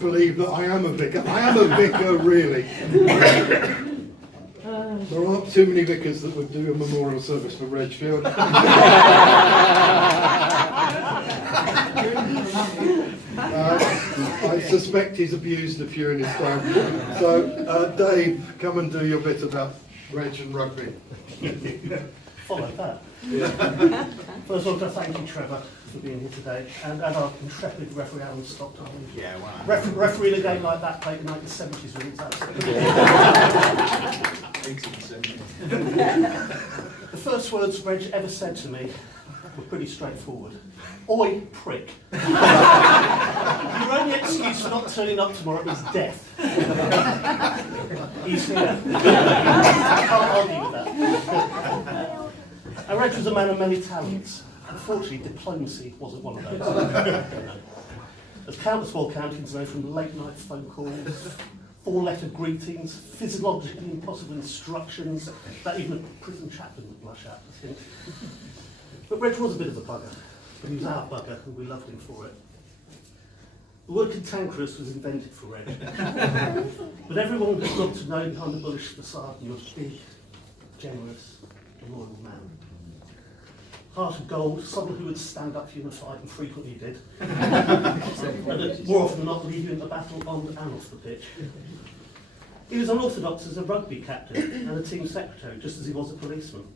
believe that I am a vicar. I am a vicar, really. There aren't too many vicars that would do a memorial service for Reg Field. I suspect he's abused a few in his time. So, Dave, come and do your bit about Reg and rugby. Follow that. First of all, to thank you, Trevor, for being here today, and our intrepid referee Alan Stockton. Yeah, wow. Refereeing a game like that played in like the 70s when it's absolutely. 1870. The first words Reg ever said to me were pretty straightforward. Oi, prick. Your only excuse for not turning up tomorrow is death. He's here. I can't argue with that. And Reg was a man of many talents. Unfortunately, diplomacy wasn't one of those. As countless World Countings know, from late night phone calls, 4-letter greetings, physiologically impossible instructions that even a prison chaplain would blush at, I think. But Reg was a bit of a bugger, but he was our bugger and we loved him for it. The word cantankerous was invented for Reg. But everyone got to know behind the bullish facade he was a big, generous, and loyal man. Heart of gold, someone who would stand up for you in a fight, and frequently did. And more often than not, leave you in the battle on and off the pitch. He was unorthodox as a rugby captain and a team secretary, just as he was a policeman.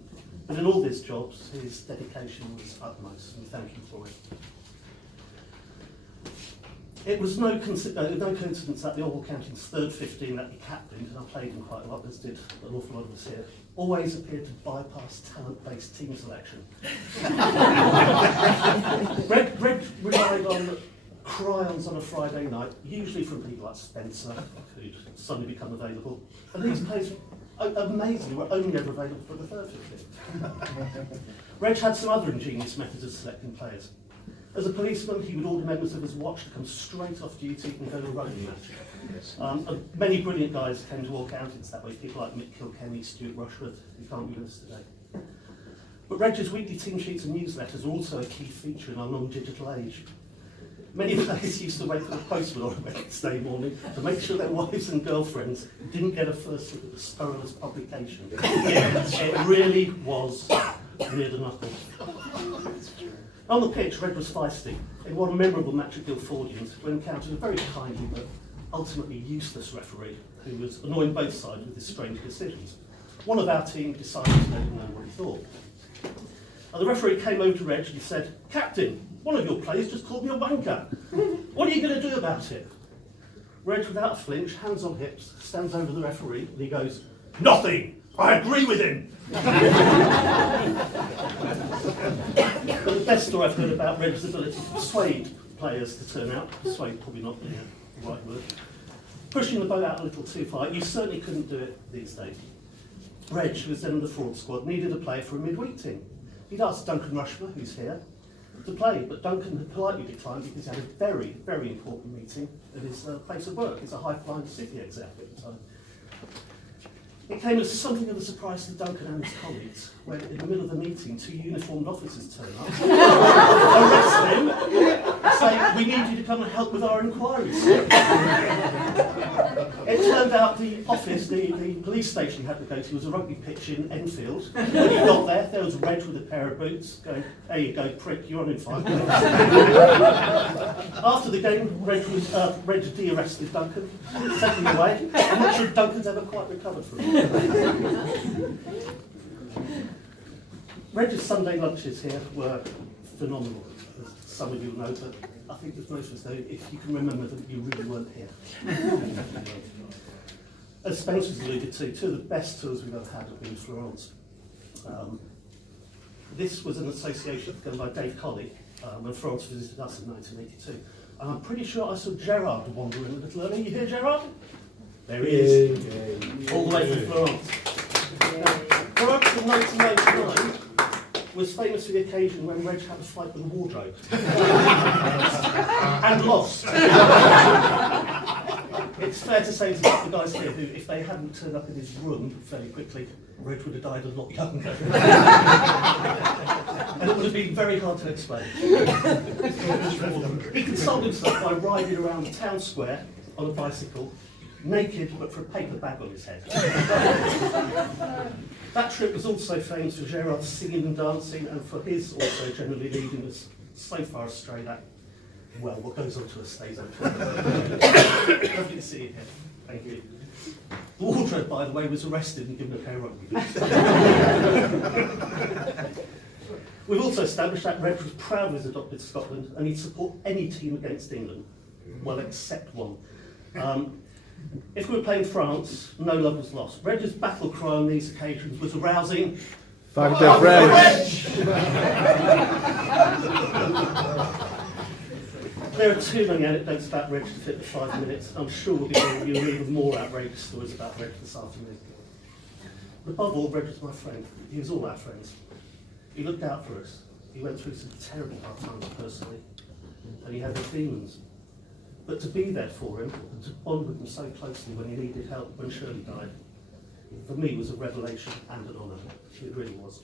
But in all these jobs, his dedication was utmost, and we thank him for it. It was no coincidence that the Orwell County's third 15 that he captained, and I played him quite a lot, as did an awful lot of us here, always appeared to bypass talent-based team selection. Reg relied on cry-ons on a Friday night, usually from people like Spencer, who'd suddenly become available. And these players, amazingly, were only ever available for the third 15. Reg had some other ingenious methods of selecting players. As a policeman, he would order members of his watch to come straight off duty and go to a rugby match. Many brilliant guys came to all Counties that way, people like Mick Kilkenny, Stuart Rushworth, who can't be with us today. But Reg's weekly team sheets and newsletters are also a key feature in our non-digital age. Many players used to wait for the postman on a Wednesday morning to make sure their wives and girlfriends didn't get a first look at the scurrilous publication. It really was near the knuckles. On the pitch, Reg was feisty. He won a memorable match at Guildfordians when encountered a very kindly but ultimately useless referee who was annoying both sides with his strange decisions. One of our team decided to let him know what he thought. And the referee came over to Reg and said, "Captain, one of your players just called me a wanker. What are you going to do about it?" Reg, without a flinch, hands on hips, stands over the referee and he goes, "Nothing! I agree with him!" But the best story I've heard about Reg's ability to persuade players to turn out, persuade probably not the right word, pushing the boat out a little too far, you certainly couldn't do it these days. Reg, who was then in the fraud squad, needed a player for a midweek team. He'd asked Duncan Rushmer, who's here, to play, but Duncan had politely declined because he had a very, very important meeting at his place of work. It's a high-flying city exec at the time. It came as something of a surprise to Duncan and his colleagues when, in the middle of the meeting, 2 uniformed officers turn up, arrest him, say, "We need you to come and help with our inquiries." It turned out the office, the police station he had to go to was a rugby pitch in Enfield. When he got there was Reg with a pair of boots going, "There you go, prick, you're on in 5 minutes." After the game, Reg de-arrested Duncan, sent him away. I'm not sure Duncan's ever quite recovered from it. Reg's Sunday lunches here were phenomenal, as some of you know, but I think as most of us know, if you can remember them, you really weren't here. As Spencer's alluded to, 2 of the best tours we've ever had have been in Florence. This was an association done by Dave Colley when Florence visited us in 1982. And I'm pretty sure I saw Gerard wander in a little early. You hear Gerard? There he is, all the way from Florence. Florence in 1999 was famous for the occasion when Reg had a fight with a wardrobe. And lost. It's fair to say to the guys here who, if they hadn't turned up in his room fairly quickly, Reg would have died a lot younger. And it would have been very hard to explain. He consoled himself by riding around the town square on a bicycle, naked but for a paper bag on his head. That trip was also famous for Gerard's singing and dancing, and for his also generally leading us so far astray that, well, what goes on to us stays on to us. Lovely to see you here. Thank you. The wardrobe, by the way, was arrested and given a pair of rugby boots. We've also established that Reg was proud of his adopted Scotland and he'd support any team against England, well, except one. If we were playing France, no love was lost. Reg's battle cry on these occasions was a rousing Thank you, Reg. There are too many anecdotes about Reg to fit the 5 minutes. I'm sure we'll be hearing you even more outrageous stories about Reg this afternoon. But above all, Reg was my friend. He was all our friends. He looked out for us. He went through some terribly hard times personally, and he had his demons. But to be there for him, and to bond with him so closely when he needed help, when Shirley died, for me was a revelation and an honour. It really was.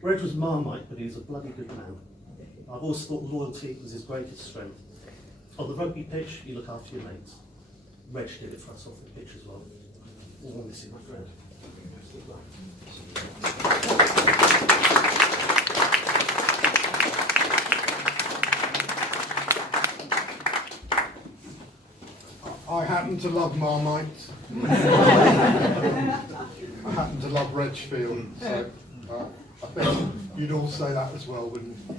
Reg was Marmite, but he was a bloody good man. I've always thought loyalty was his greatest strength. On the rugby pitch, you look after your mates. Reg did it for us off the pitch as well. We'll miss you, my friend. I happen to love Marmite. I happen to love Reg Field. So I think you'd all say that as well, wouldn't you?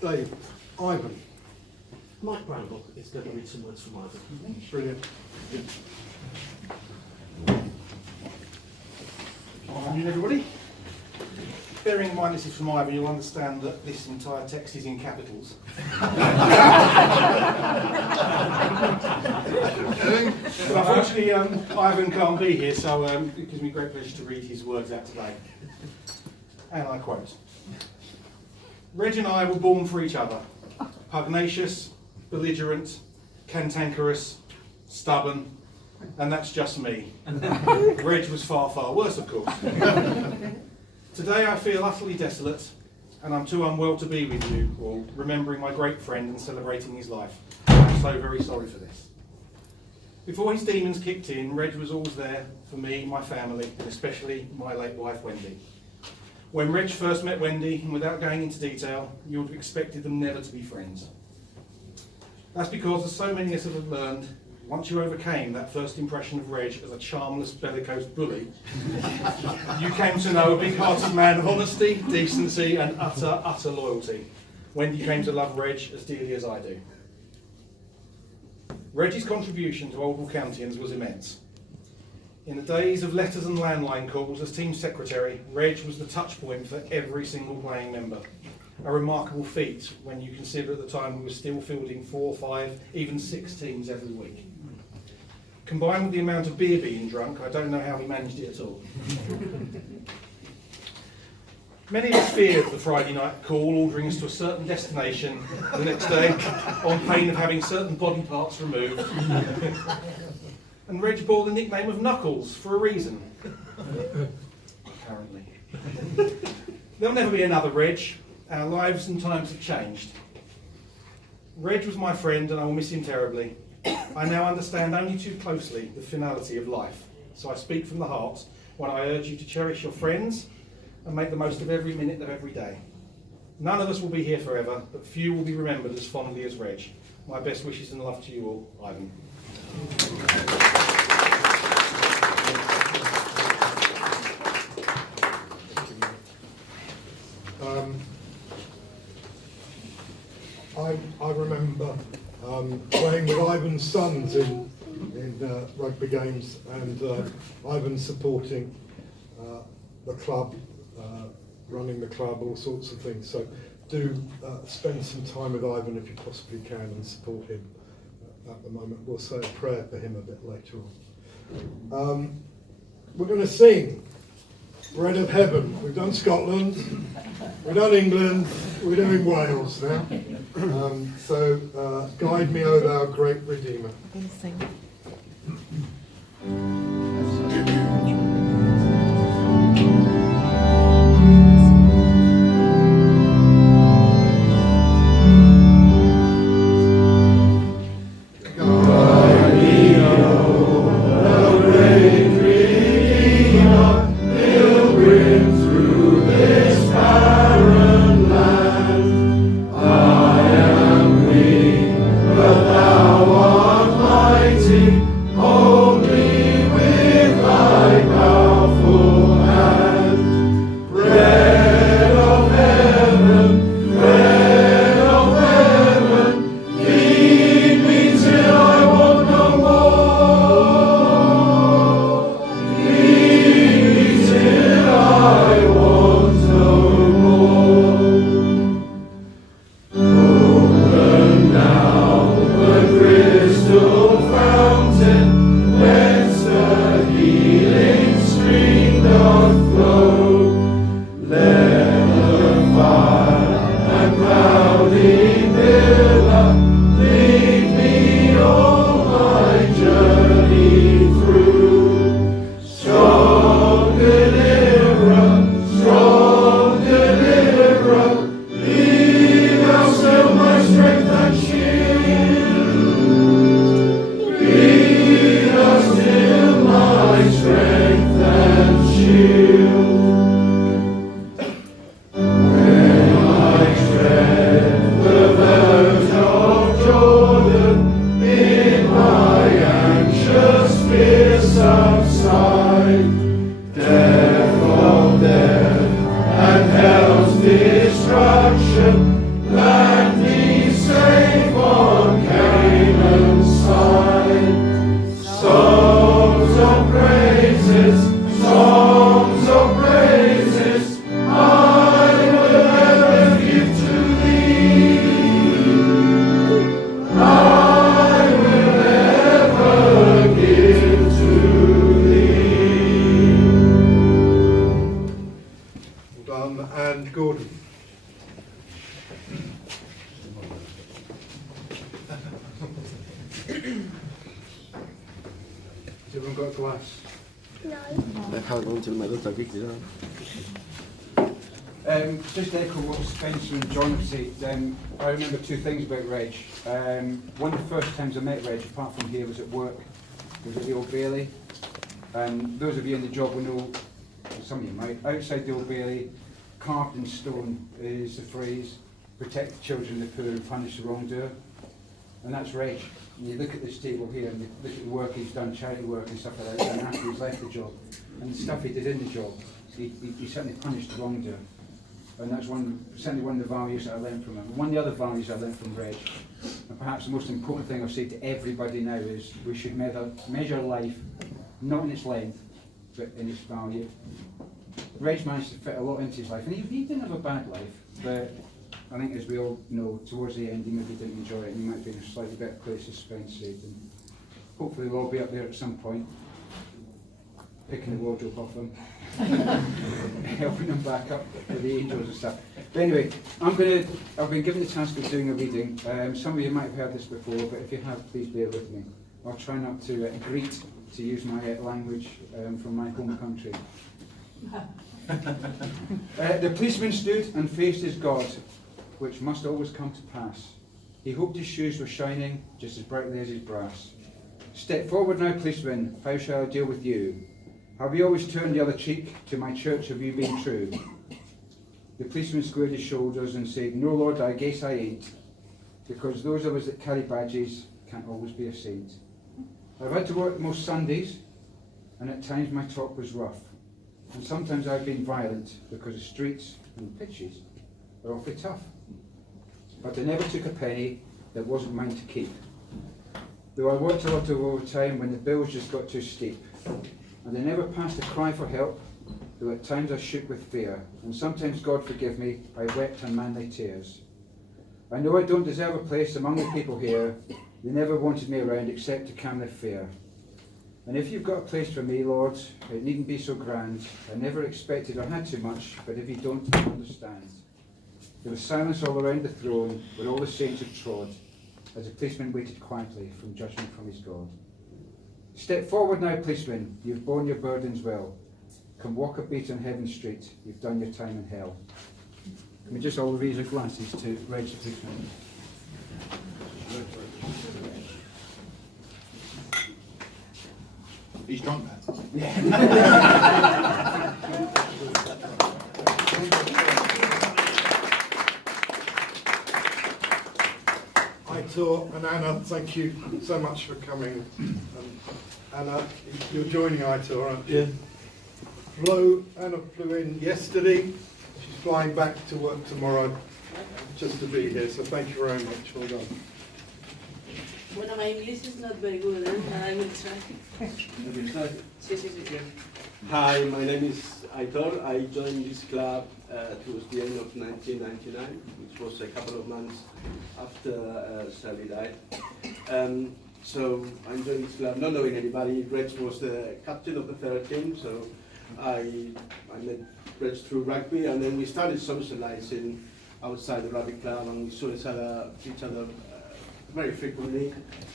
Dave, Ivan. Mike Bramble is going to read some words from Ivan. Brilliant. Afternoon, everybody. Bearing in mind this is from Ivan, you'll understand that this entire text is in capitals. But unfortunately, Ivan can't be here, so it gives me great pleasure to read his words out today. And I quote: Reg and I were born for each other. Pugnacious, belligerent, cantankerous, stubborn, and that's just me. Reg was far, far worse, of course. Today I feel utterly desolate, and I'm too unwell to be with you all, remembering my great friend and celebrating his life. I'm so very sorry for this. Before his demons kicked in, Reg was always there for me, my family, and especially my late wife, Wendy. When Reg first met Wendy, and without going into detail, you would have expected them never to be friends. That's because, as so many of us have learned, once you overcame that first impression of Reg as a charmless, bellicose bully, you came to know a big-hearted man of honesty, decency, and utter loyalty. Wendy came to love Reg as dearly as I do. Reg's contribution to Oldham Countians was immense. In the days of letters and landline calls as team secretary, Reg was the touch point for every single playing member. A remarkable feat when you consider at the time we were still fielding 4, 5, even 6 teams every week. Combined with the amount of beer being drunk, I don't know how he managed it at all. Many of us feared the Friday night call ordering us to a certain destination the next day on pain of having certain body parts removed. And Reg bore the nickname of Knuckles for a reason. Apparently. There'll never be another Reg. Our lives and times have changed. Reg was my friend and I will miss him terribly. I now understand only too closely the finality of life. So I speak from the heart when I urge you to cherish your friends and make the most of every minute of every day. None of us will be here forever, but few will be remembered as fondly as Reg. My best wishes and love to you all, Ivan. I remember playing with Ivan's sons in rugby games, and Ivan supporting the club, running the club, all sorts of things. So do spend some time with Ivan if you possibly can and support him at the moment. We'll say a prayer for him a bit later on. We're going to sing bread of heaven. We've done Scotland, we've done England, we're doing Wales now. So guide me, O thou great Redeemer. And Gordon. Has everyone got a glass? Just to echo what Spencer and John have said, I remember two things about Reg. One of the first times I met Reg, apart from here, was at work. It was at the Old Bailey. Those of you in the job will know, some of you might, outside the Old Bailey, carved in stone is the phrase, protect the children of the poor and punish the wrongdoer. And that's Reg. And you look at this table here and you look at the work he's done, charity work and stuff like that, and after he's left the job, and the stuff he did in the job, he certainly punished the wrongdoer. And that's certainly one of the values that I learned from him. One of the other values I learned from Reg, and perhaps the most important thing I've said to everybody now, is we should measure life not in its length, but in its value. Reg managed to fit a lot into his life, and he didn't have a bad life, but I think, as we all know, towards the end he maybe didn't enjoy it, and he might be in a slightly better place, as Spence said. And hopefully we'll all be up there at some point, picking the wardrobe off him, helping him back up with the angels and stuff. But anyway, I've been given the task of doing a reading. Some of you might have heard this before, but if you have, please bear with me. I'll try not to greet, to use my language from my home country. The policeman stood and faced his God, which must always come to pass. He hoped his shoes were shining just as brightly as his brass. Step forward now, policeman, how shall I deal with you? Have you always turned the other cheek? To my church have you been true? The policeman squared his shoulders and said, no, Lord, I guess I ain't, because those of us that carry badges can't always be a saint. I've had to work most Sundays, and at times my talk was rough. And sometimes I've been violent, because the streets and pitches are awfully tough. But I never took a penny that wasn't mine to keep. Though I worked a lot of overtime when the bills just got too steep. And I never passed a cry for help, though at times I shook with fear. And sometimes, God forgive me, I wept unmanly tears. I know I don't deserve a place among the people here. They never wanted me around except to calm their fear. And if you've got a place for me, Lord, it needn't be so grand. I never expected or had too much, but if you don't, I understand. There was silence all around the throne, where all the saints had trod, as a policeman waited quietly from judgment from his God. Step forward now, policeman, you've borne your burdens well. Come walk a beat on Heaven Street, you've done your time in hell. Can we just all raise our glasses to Reg the policeman? He's drunk, man. Aitor and Anna, thank you so much for coming. Anna, you're joining Aitor, aren't you? Yeah. Anna flew in yesterday. She's flying back to work tomorrow just to be here, so thank you very much. Well done. Bueno, my English is not very good, but I will try. Sí, sí, sí. Hi, my name is Aitor. I joined this club towards the end of 1999, which was a couple of months after Sally died. So I joined this club not knowing anybody. Reg was the captain of the third team, so I met Reg through rugby, and then we started socializing outside the rugby club, and we saw each other very frequently.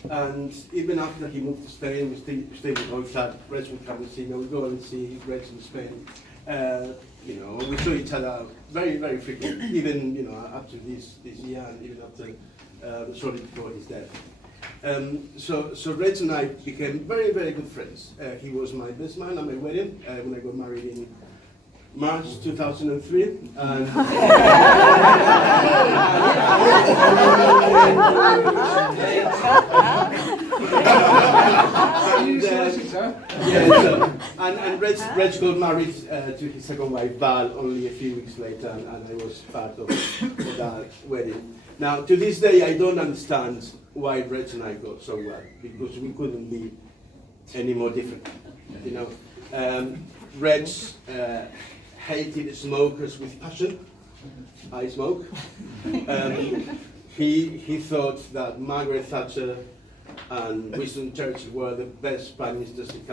And even after he moved to Spain, we stayed in contact. Reg would come and see me. We go and see Reg in Spain. You know, we saw each other very, very frequently, even up to this year, and even after shortly before his death. So Reg and I became very, very good friends. He was my best man at my wedding when I got married in March 2003. And and Reg got married to his second wife Val only a few weeks later, and I was part of that wedding. Now, to this day, I don't understand why Reg and I got so well, because we couldn't be any more different. Reg hated smokers with passion. I smoke. He thought that Margaret Thatcher and Winston Churchill were the best prime ministers this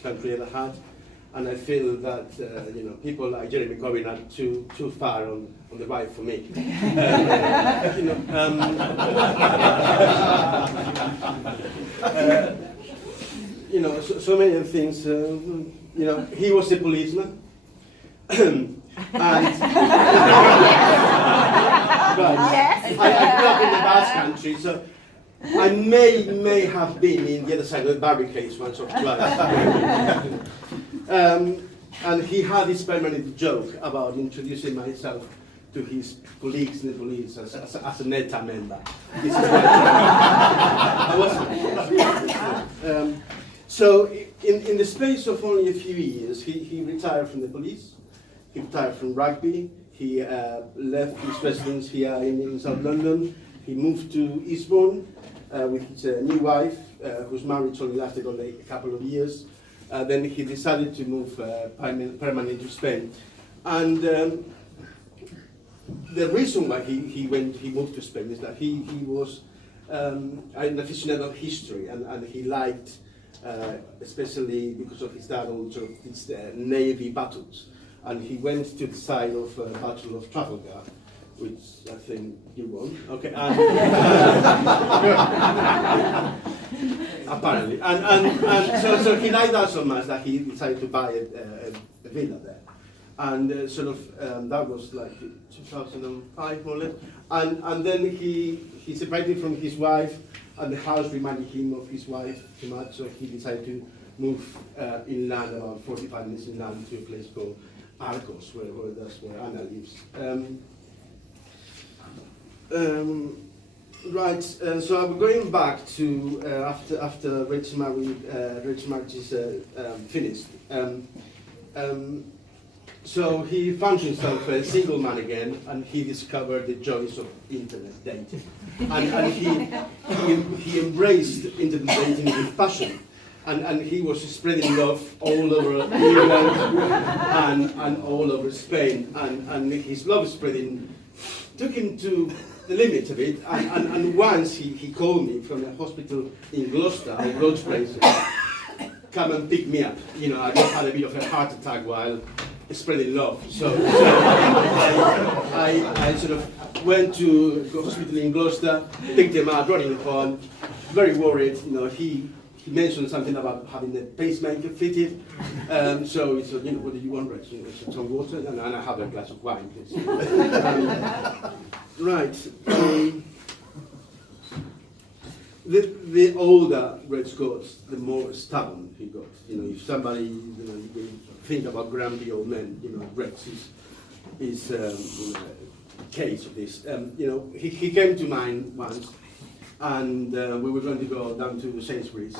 country ever had, and I feel that people like Jeremy Corbyn are too far on the right for me. So many of things. He was a policeman. And I grew up in the Basque Country, so I may have been in the other side of the barricades once or twice. And he had this permanent joke about introducing myself to his colleagues in the police as a NETA member. This is I was. So in the space of only a few years, he retired from the police. He retired from rugby. He left his residence here in South London. He moved to Eastbourne with his new wife, whose marriage only lasted only a couple of years. Then he decided to move permanently to Spain. And the reason why he moved to Spain is that he was an aficionado of history, and he liked, especially because of his dad, also these Navy battles. And he went to the side of Battle of Trafalgar, which I think you won. Okay. Apparently. And so he liked that so much that he decided to buy a villa there. And that was like 2005 more or less. And then he separated from his wife, and the house reminded him of his wife too much, so he decided to move inland, about 45 minutes inland, to a place called Arcos, that's where Anna lives. So I'm going back to after Reg's marriage is finished. So he found himself a single man again, and he discovered the joys of internet dating. And he embraced internet dating with passion. And he was spreading love all over England and all over Spain. And his love spreading took him to the limit of it. And once he called me from a hospital in Gloucester, or Rochester, come and pick me up. You know, I just had a bit of a heart attack while spreading love. So I sort of went to the hospital in Gloucester, picked him up, brought him home, very worried. You know, he mentioned something about having a pacemaker fitted. So he said, you know, what do you want, Reg? You know, some water, and I have a glass of wine, please. Right. The older Reg got, the more stubborn he got. You know, if somebody, you know, you think about grumpy old men, you know, Reg is you know, a case of this. You know, he came to mind once, and we were going to go down to Sainsbury's,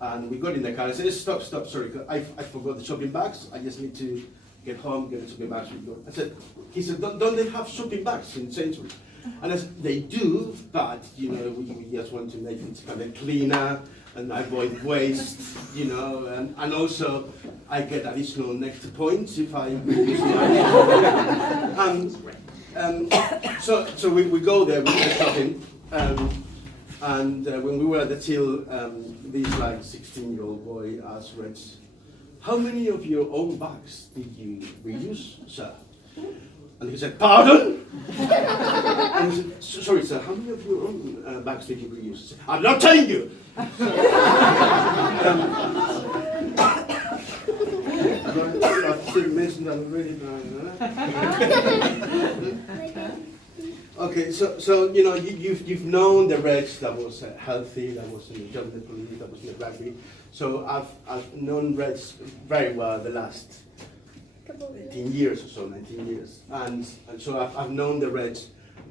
and we got in the car. I said, stop, sorry, I forgot the shopping bags. I just need to get home, get the shopping bags. He said, don't they have shopping bags in Sainsbury's? And I said, they do, but, you know, we just want to make it kind of cleaner and avoid waste, you know, and also I get additional nectar points if I use mine. So we go there, we go shopping, and when we were at the till, this like 16-year-old boy asked Reg, how many of your own bags did you reuse, sir? And he said, pardon? And he said, sorry, sir, how many of your own bags did you reuse? Said, I'm not telling you! I should mention that already. Okay, so you know, you've known the Reg that was healthy, that was in the police, that was in the rugby. So I've known Reg very well the last 18 years or so, 19 years. And so I've known the Reg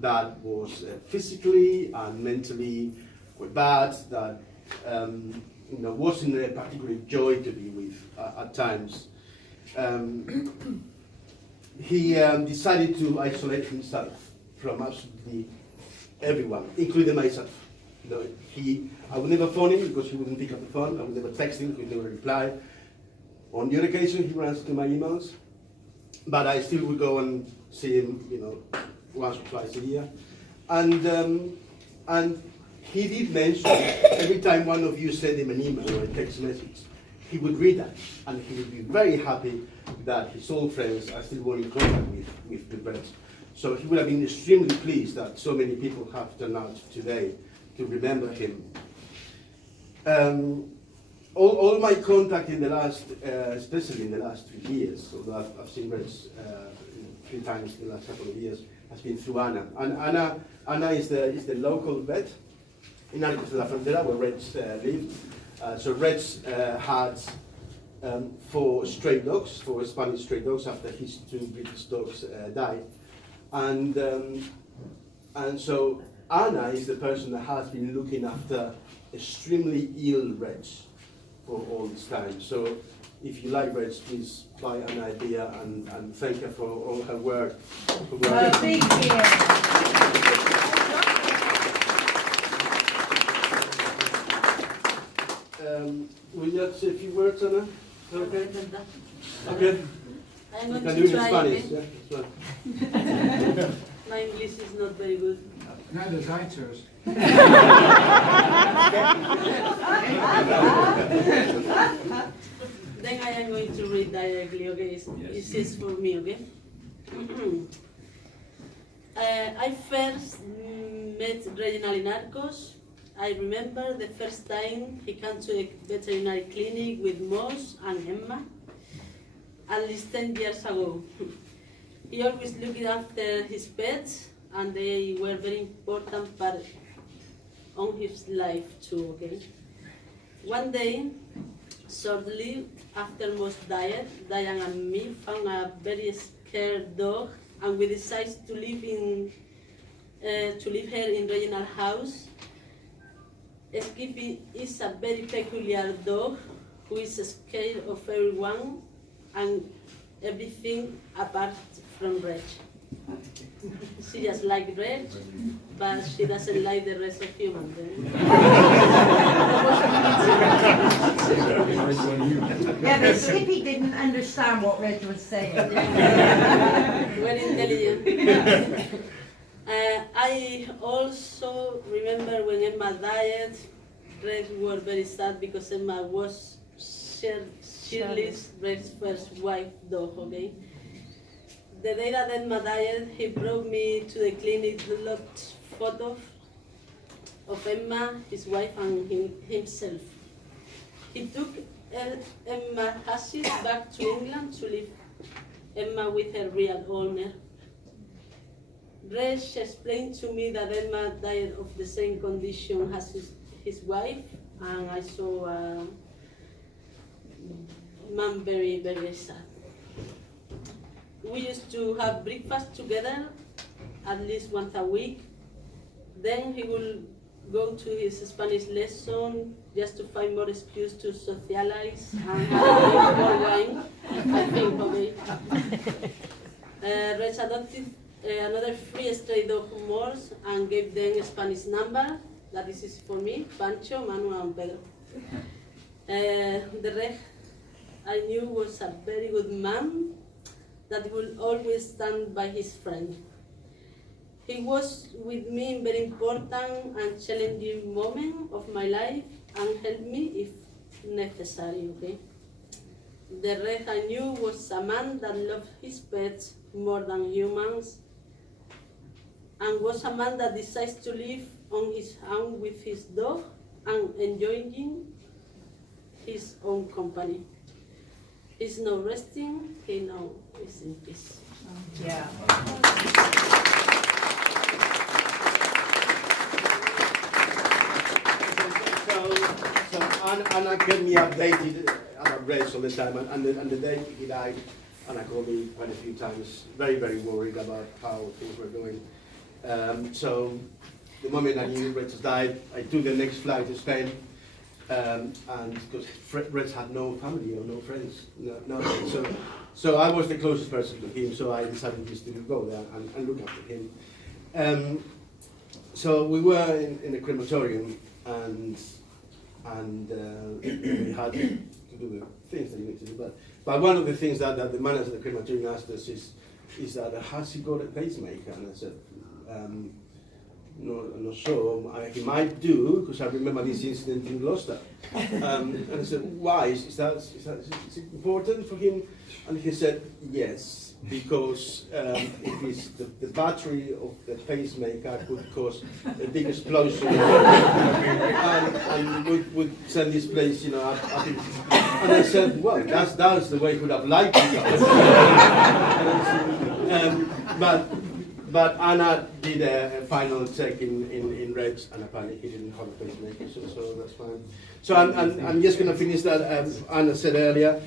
that was physically and mentally quite bad, that you know, wasn't a particular joy to be with at times. He decided to isolate himself from absolutely everyone, including myself. You know, I would never phone him because he wouldn't pick up the phone. I would never text him, he would never reply. On the other occasion, he runs to my emails. But I still would go and see him, you know, once or twice a year. And he did mention every time one of you sent him an email or a text message, he would read that, and he would be very happy that his old friends are still in contact with the Reg. So he would have been extremely pleased that so many people have turned out today to remember him. All my contact in the last, especially in the last 3 years, although I've seen Reg 3 times in the last couple of years, has been through Anna. And Anna is the local vet in Arcos de la Frontera, where Reg lived. So Reg had 4 stray dogs, 4 Spanish stray dogs, after his 2 British dogs died. And so Anna is the person that has been looking after extremely ill Reg for all this time. So if you like Reg, please buy an idea and thank her for all her work. Thank you. Will you say a few words, Anna? Okay. Okay. I'm You going can do to it in try, Spanish. okay? Yeah, that's right. My English is not very good. Neither is iTunes. Then I am going to read directly, okay? This is for me, okay? I first met Reginald in Arcos. I remember the first time he came to a veterinary clinic with Moss and Emma, at least 10 years ago. He always looked after his pets, and they were very important part on his life too, okay? One day, shortly after Moss died, Diane and me found a very scared dog, and we decided to live her in Reginald's house. Skippy is a very peculiar dog who is scared of everyone and everything apart from Reg. She just likes Reg, but she doesn't like the rest of humans. Yeah, but Skippy didn't understand what Reg was saying. Very intelligent. I also remember when Emma died, Reg was very sad because Emma was Shirley's Reg's first wife dog, okay? The day that Emma died, he brought me to the clinic lots of photos of Emma, his wife, and himself. He took Emma Hassis back to England to live Emma with her real owner. Reg explained to me that Emma died of the same condition as his wife, and I saw a man very, very sad. We used to have breakfast together at least once a week. Then he would go to his Spanish lesson just to find more excuse to socialize and drink more wine, I think, okay. Reg adopted another 3 stray dog moors and gave them a Spanish number. That is for me, Pancho, Manuel, and Pedro. The Reg I knew was a very good man that would always stand by his friend. He was with me in very important and challenging moments of my life and helped me if necessary, okay? The Reg I knew was a man that loved his pets more than humans and was a man that decides to live on his own with his dog and enjoying his own company. He's not resting, he now is in peace. Yeah. So Anna kept me updated about Reg all the time, and the day he died, Anna called me quite a few times, very, very worried about how things were going. So the moment I knew Reg died, I took the next flight to Spain, and because Reg had no family or no friends, nothing. So I was the closest person to him, so I decided just to go there and look after him. So we were in the crematorium, and we had to do the things that you need to do. But one of the things that the manager of the crematorium asked us is that, has he got a pacemaker? And I said, no, I'm not sure. He might do, because I remember this incident in Gloucester. And I said, why? Is it important for him? And he said, yes, because if it's the battery of the pacemaker could cause a big explosion and would send this place, up in. And I said, well, that's the way he would have liked it. But Anna did a final check in Reg, and apparently he didn't have a pacemaker, so that's fine. So I'm just going to finish that. Anna said earlier,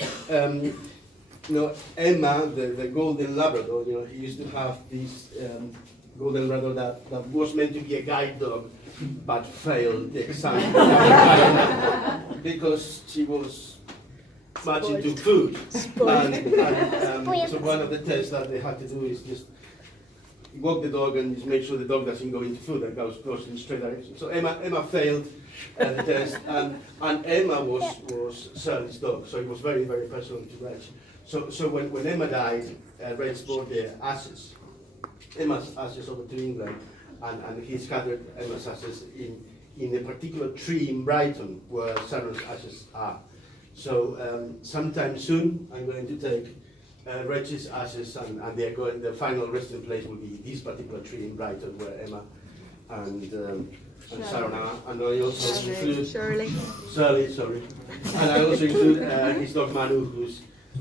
Emma, the golden Labrador, he used to have this golden Labrador that was meant to be a guide dog, but failed the exam because she was much into food. And so one of the tests that they had to do is just walk the dog and just make sure the dog doesn't go into food and goes in straight direction. So Emma failed the test, and Emma was Shirley's dog, so it was very, very personal to Reg. So when Emma died, Reg brought Emma's ashes over to England, and he scattered Emma's ashes in a particular tree in Brighton where Sharon's ashes are. So sometime soon I'm going to take Reg's ashes, and the final resting place will be this particular tree in Brighton where Emma and Sharon are. And I also include Shirley, sorry. And I also include his dog Manu,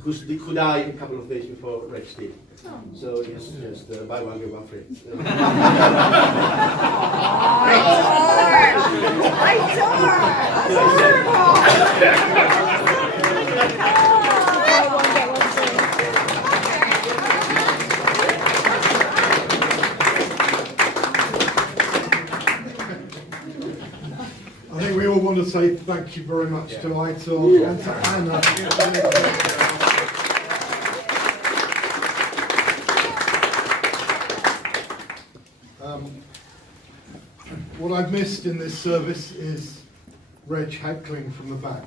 who died a couple of days before Reg did. So it's just buy one, get one free. I think we all want to say thank you very much to Aitor and to Anna. What I've missed in this service is Reg heckling from the back,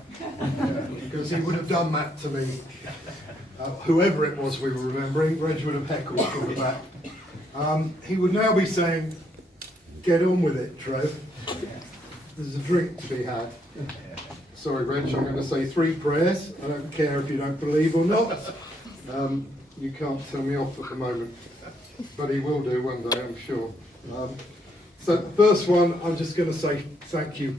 because he would have done that to me. Whoever it was we were remembering, Reg would have heckled from the back. He would now be saying, "Get on with it, Trev. There's a drink to be had." sorry, Reg, I'm going to say 3 prayers. I don't care if you don't believe or not. You can't tell me off at the moment, but he will do one day, I'm sure. So the first one, I'm just going to say thank you